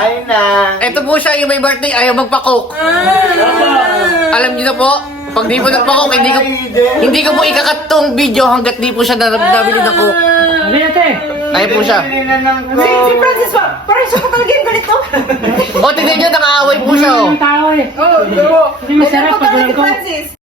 Kain na. Ito po siya, yung may birthday, ayaw magpa-coke. Alam niyo na po, pag di po nagpa-coke, hindi ko po ikakat tong video hanggat di po siya nabili ng coke. Hindi natin. Ayaw po siya. Si Francis, parang siya pa talaga yung ganito. O, tignan niyo, nakaaway po siya. Ang tao eh. Oo, Hindi masarap pag walang si coke. Francis.